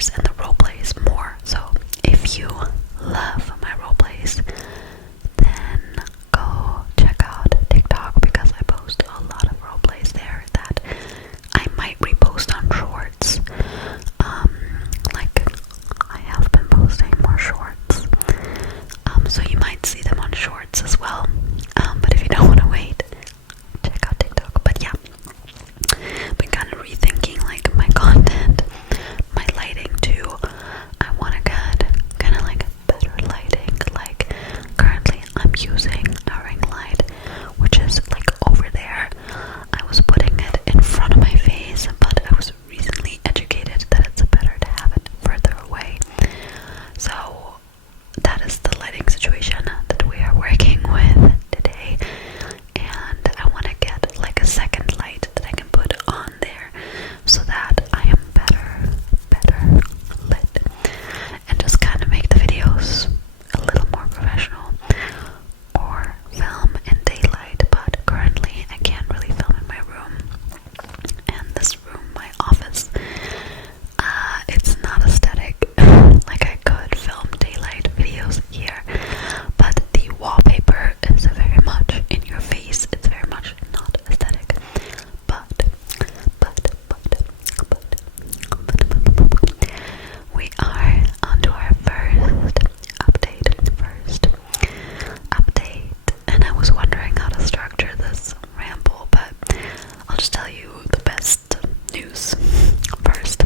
videos and the role plays more. So if you love my role plays, then go check out TikTok, because I post a lot of role plays there that I might repost on shorts. Like I have been posting more shorts, so you might see them on shorts as well. But if you don't want to wait, check out TikTok. But yeah, been kind of rethinking like my content, my lighting too. I want to get kind of like better lighting. Like currently I'm using a ring light, which is like over there. I was putting it in front of my face, but I was recently educated that it's better to have it further away. So that is the lighting situation that we are working with today, and I want to get like a second light that I can put on there so that I am better lit, and just kind of make the videos a little more professional, or film in daylight. But currently I can't really film in my room, and this room, my office, it's not aesthetic. Like I could film daylight videos here, but the wallpaper is very much in your face. It's very much not aesthetic. But we are on to our first update, and I was wondering how to structure this ramble, but I'll just tell you the best news first.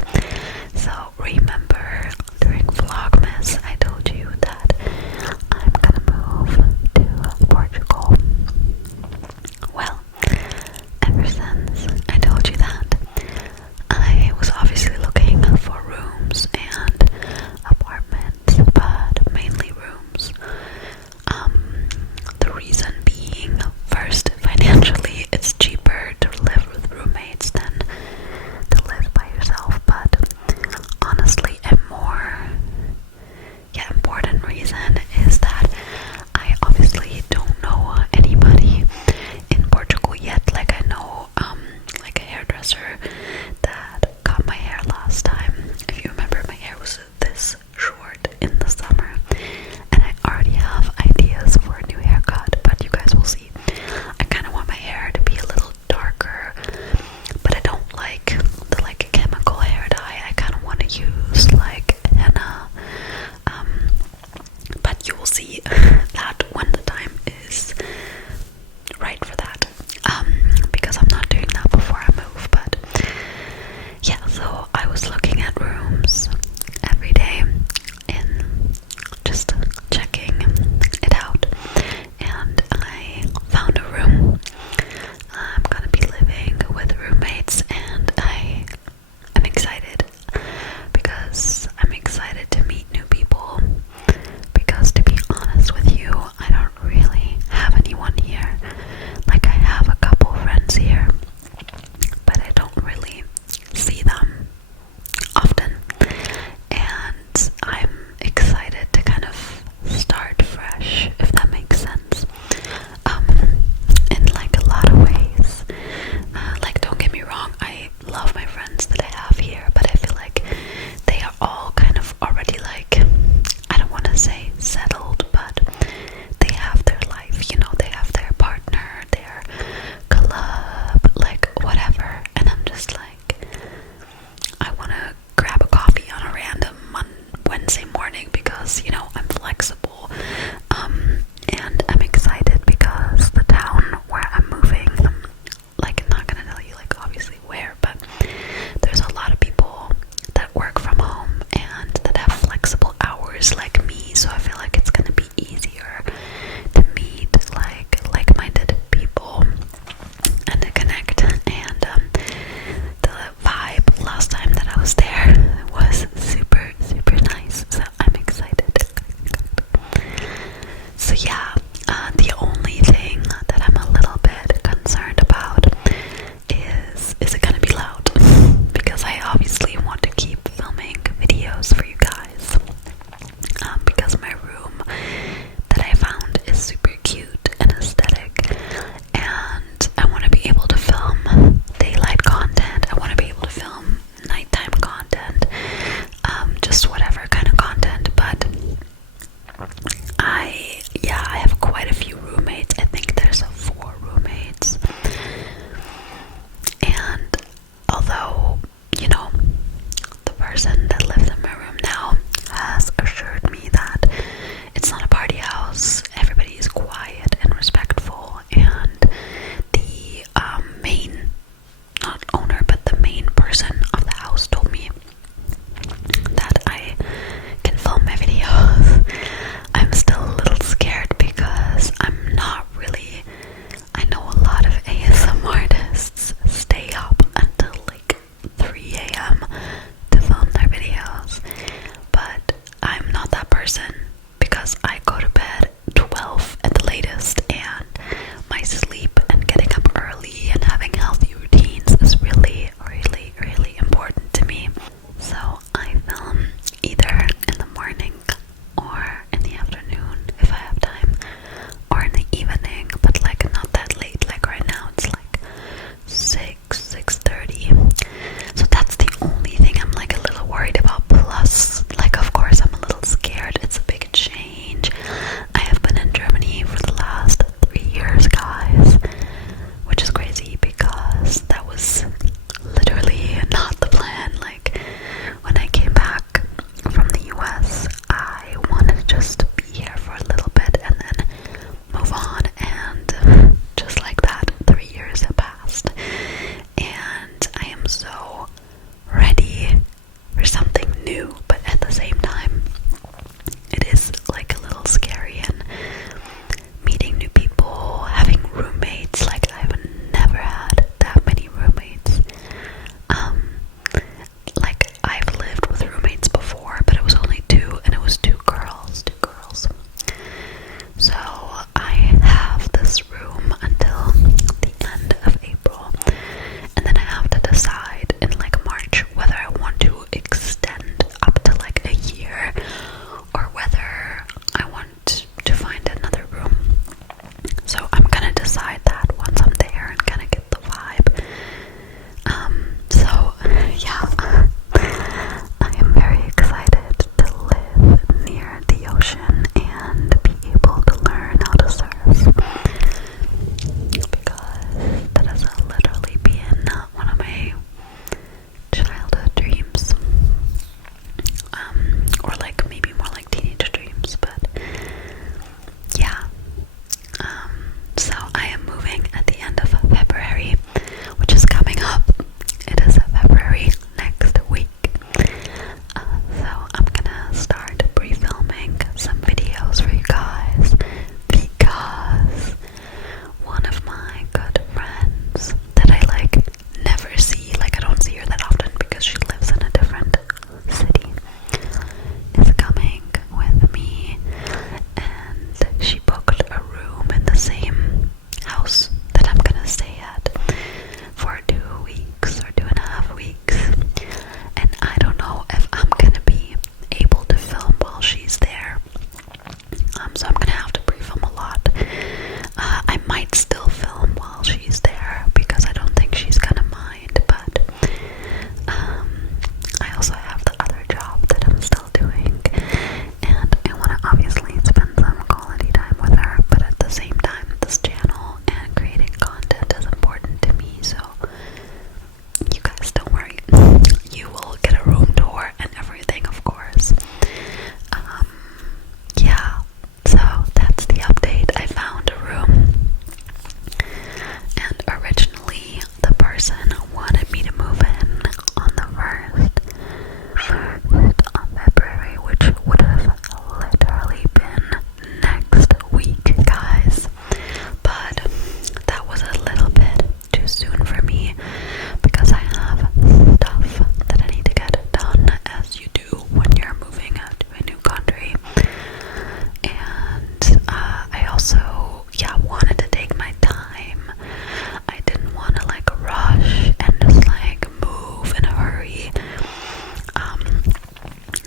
So remember, during Vlogmas I told you that I'm gonna move to Portugal. Well, ever since I told you that, I was obviously looking for rooms and apartments, but mainly rooms. The reason being, first, financially it's cheaper to live with roommates than to live by yourself, but honestly a more important reason is that I obviously don't know anybody in Portugal yet. Like I know like a hairdresser that cut my hair last time. If you remember, my hair was this short in the summer, and I already have ideas for a new haircut, but you guys will see. I kind of want my hair to be a little darker, but I don't like the like chemical hair dye. I kind of want to use like henna, but you will see that when the time is right for that, because I'm not doing that before I move. But yeah, so I was looking at rooms every day and just checking it out, and I found a room. I'm gonna be living with roommates, and I am excited because I'm excited to meet new people, because to be honest with you, I don't really have anyone here. Like I have a couple friends here, but I don't really see them often, and I'm excited to kind of start fresh, if that makes sense, in like a lot of ways. Like don't get me wrong, I love my friends that I have here, but I feel like they are all kind of already like, I don't want to say settled, but they have their life, you know, they have their partner, their club, like whatever, and I'm just like, I want to grab a coffee on a random Wednesday morning because, you know, I'm flexible, and I'm excited because the town where I'm moving, like I'm not gonna tell you like obviously where, but there's a lot of people that work from home and that have flexible hours like me, so I feel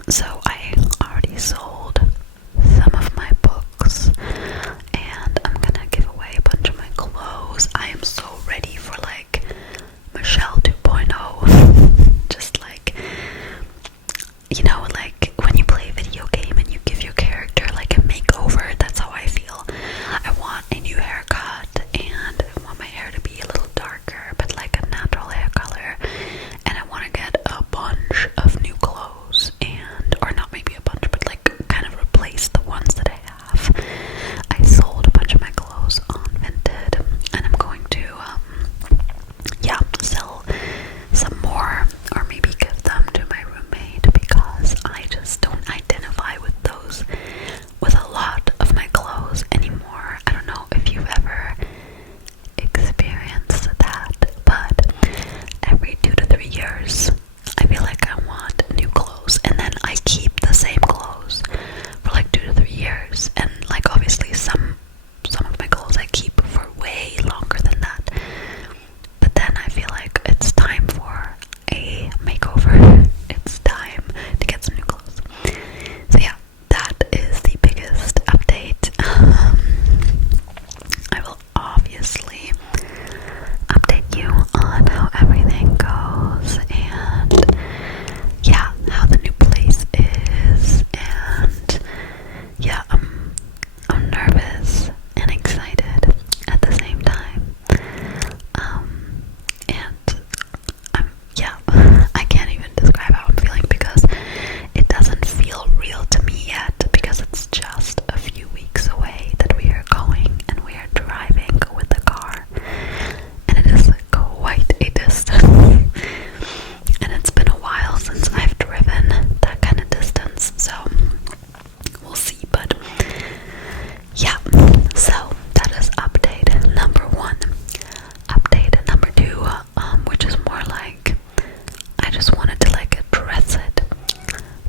So I already sold some of my books, and I'm gonna give away a bunch of my clothes. I am so ready for like Michelle 2.0. Just like, you know, like when you play a video game and you give your character like a makeover, that's how I feel. I want a new haircut, and I want my hair to be a little darker, but like a natural hair color, and I want to get a bunch of new clothes, and, or not maybe a bunch, but like kind of replace the ones that I have. I sold a bunch of my clothes on Vinted, and I'm going to, yeah, sell some more, or maybe give them to my roommate, because I just don't identify with those, with a lot of my clothes anymore. I don't know if you've ever experienced that, but every 2 to 3 years, I feel like I want new clothes, and then I keep the same clothes for like 2 to 3 years, and like obviously some of my clothes I keep for way longer than that. But then I feel like it's time for a makeover. It's time to get some new clothes. So yeah, that is the biggest update. I will obviously update you on how everything goes, and yeah, how the new place is, and yeah, I'm nervous and excited at the same time. And yeah, I can't even describe how I'm feeling, because it doesn't feel real to me yet, because it's just a few weeks away that we are going, and we are driving with the car, and it is quite a distance. And it's been a while since I've driven that kind of distance, so we'll see. But yeah, so that is update number 1. Update number 2, which is more like, I just wanted to like address it,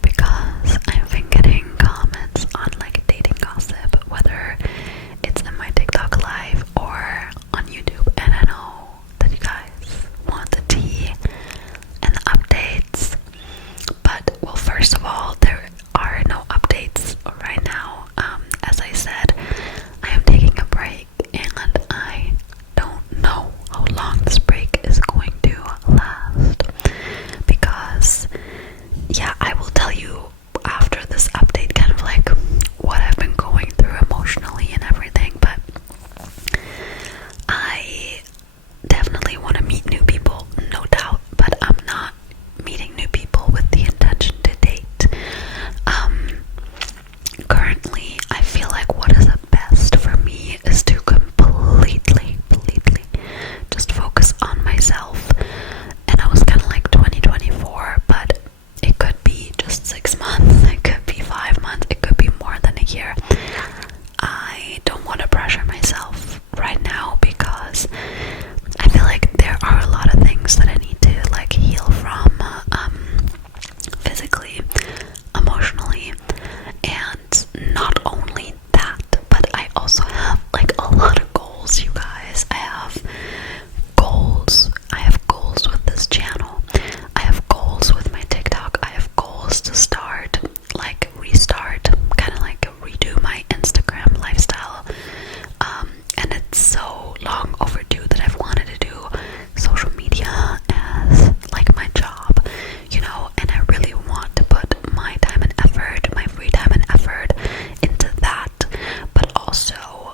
because I've been getting comments on like dating gossip, whether it's in my TikTok live or on YouTube, and I know that you guys want the tea and the updates. But well, first of all, there are no updates right now. As I said, I am taking a break, and I don't know how long this break is going to last, because yeah, I will tell you after this update kind of like what I've been going through emotionally and everything. But I definitely want to meet new people, no doubt, but I'm not meeting new people with the intention to date. Currently, I feel like what is the best for me is to completely just focus on myself. And I was kind of like 2024, but it could be just 6 months, it could be 5 months, it could be more than a year. I don't want to pressure myself right now, because I feel like there are a lot of things that I need to like heal from, physically, emotionally, and not only that, but I also have like a lot of goals, you guys. I have goals with this channel, I have goals with my TikTok, I have goals to start, like restart, kind of like redo my Instagram lifestyle, and it's so long overdue that I've wanted to do social media as like my job, you know, and I really want to put my time and effort, my free time and effort into that. But also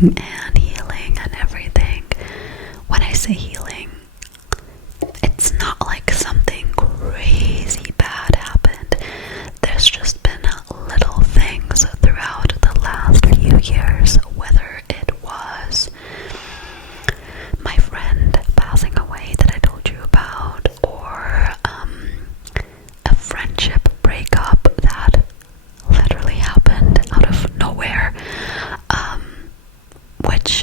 growing and healing and everything. When I say healing, it's not like something crazy bad happened. There's just been little things throughout the last few years, whether it was my friend passing away that I told you about, or a friendship breakup that literally happened out of nowhere, which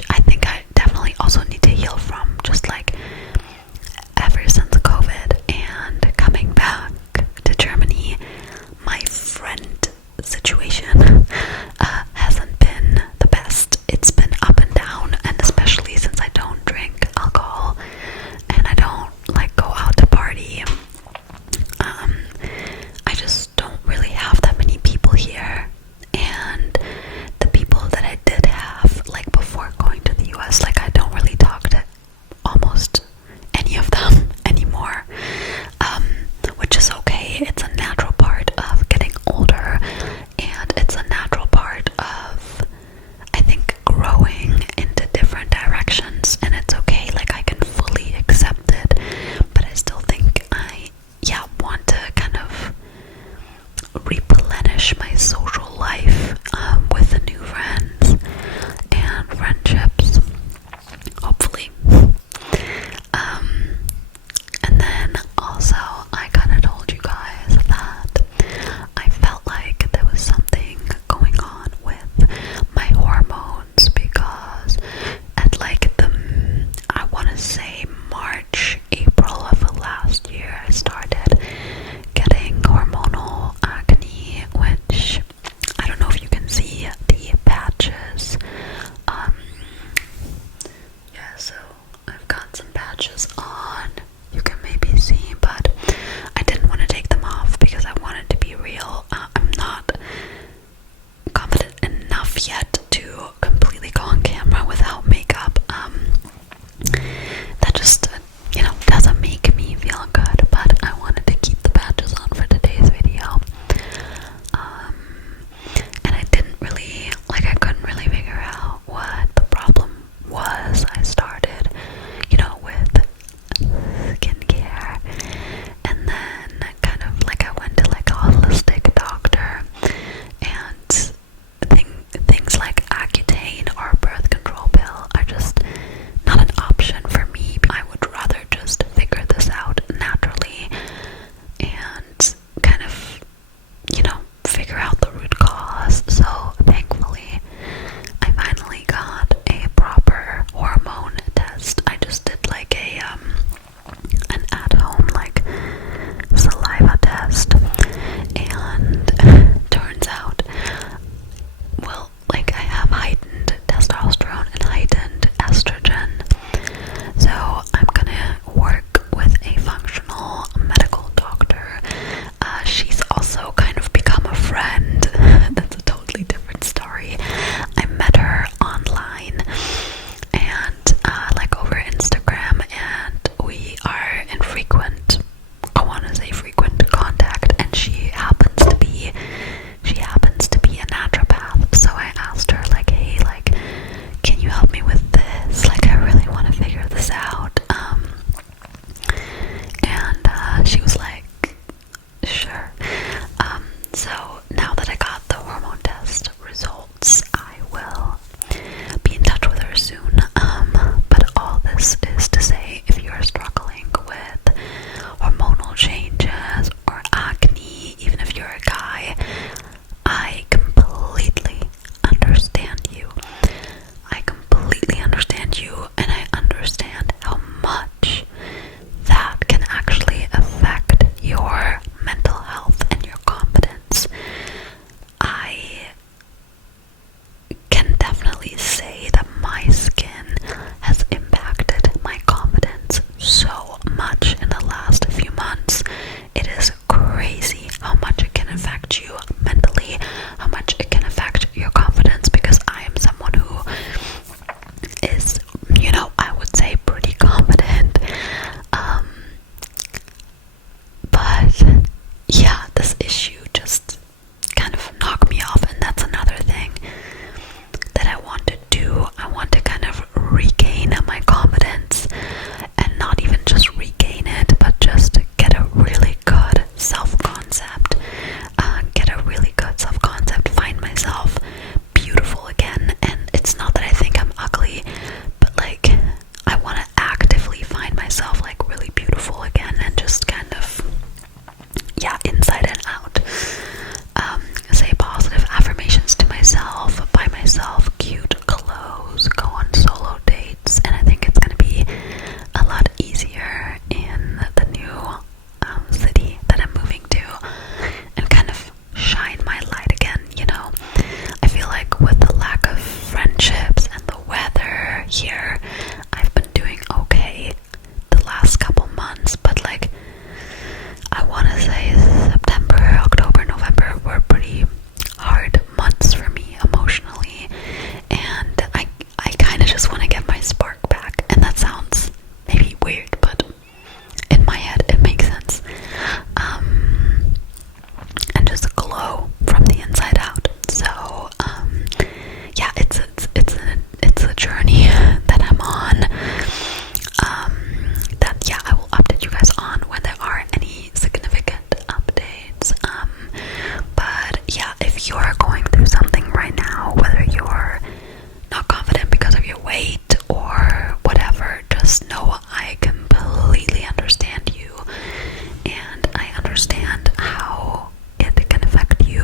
understand how it can affect you.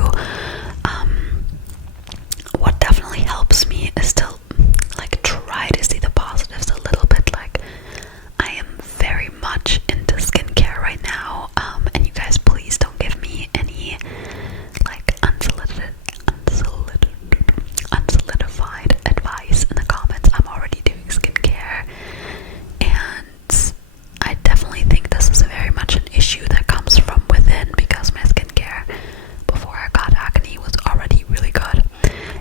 What definitely helps me is to like try to see the positives a little bit. Like, I am very much into skincare right now, and you guys please don't give me any like unsolidified advice in the comments. I'm already doing skincare, and I definitely think this is very much an issue that comes from within, because my skincare before I got acne was already really good,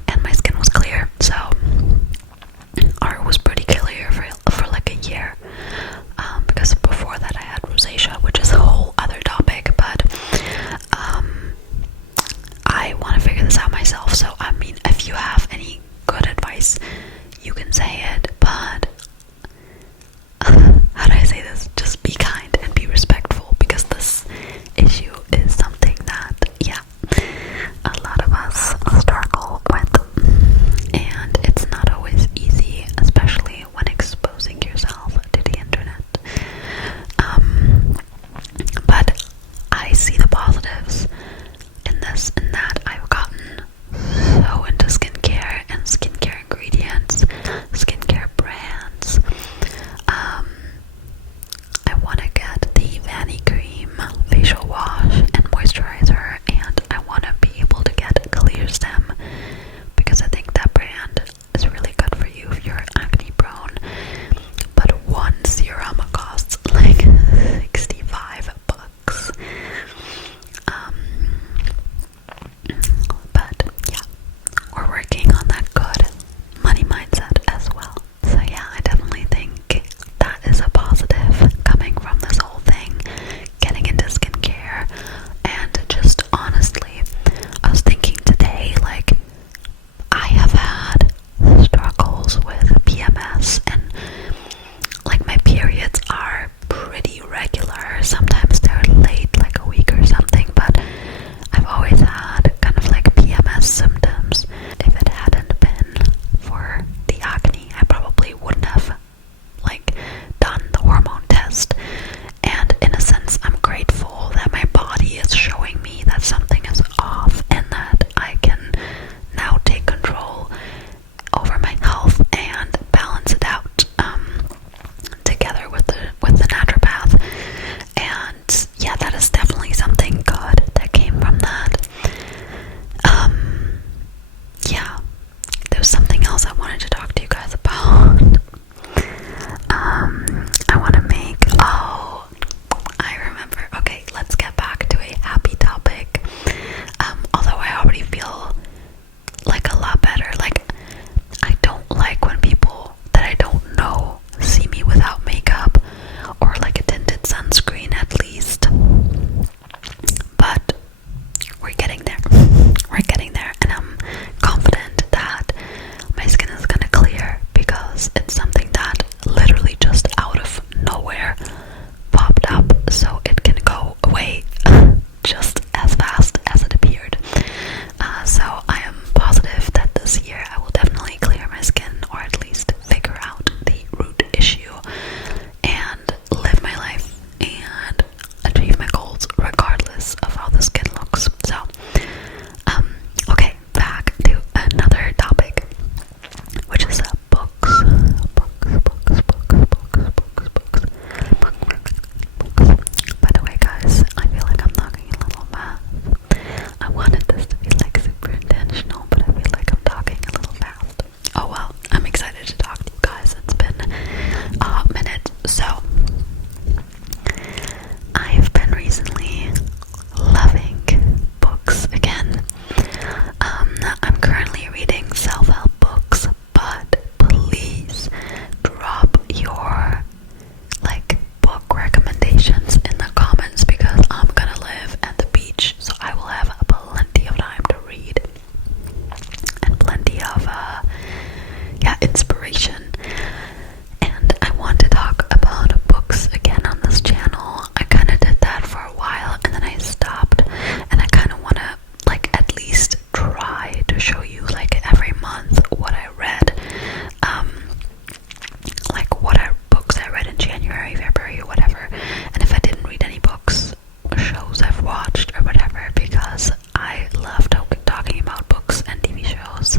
and my skin was clear, so, or it was pretty clear for like a year, because before that I had rosacea, which is a whole other topic, but I want to figure this out myself. So I mean, if you have any good advice, you can say it, but how do I say this? Just be kind and be respectful, because this issue is something that, yeah, a lot of us struggle with, and it's not always easy, especially when exposing yourself to the internet. But I see the positives in this, and that I've gotten so into skincare and skincare ingredients, skincare brands. I want to get the Vanny Cream facial wash and moisturizer, and I want to be able to get Clear Stem, because I think that brand is really good for you if you're acne prone. But one serum costs like $65. But yeah, we're working on that good money mindset as well. So yeah, I definitely think that is a positive coming from this whole thing, getting into skincare. And just honestly, I was thinking today, like, I have had struggles with PMS, and like my periods are pretty regular. Sometimes they're late, like a week or something, but I've always had kind of like PMS symptoms. If it hadn't been for the acne, I probably wouldn't have like done the hormone test. And in a sense, I'm grateful that my body is showing me that something is off, and that I can now take control over my health and balance it out, together with the naturopath. And yeah, that is definitely something good that came from that. Yeah, there's something else I wanted to talk to you guys about. I want to make, oh, I remember. Okay, let's get back to a happy topic. Although I already feel like a lot better. Like, I don't like when people that I don't know see me without makeup, or like a tinted sunscreen at least. I've watched or whatever, because I love talking about books and TV shows.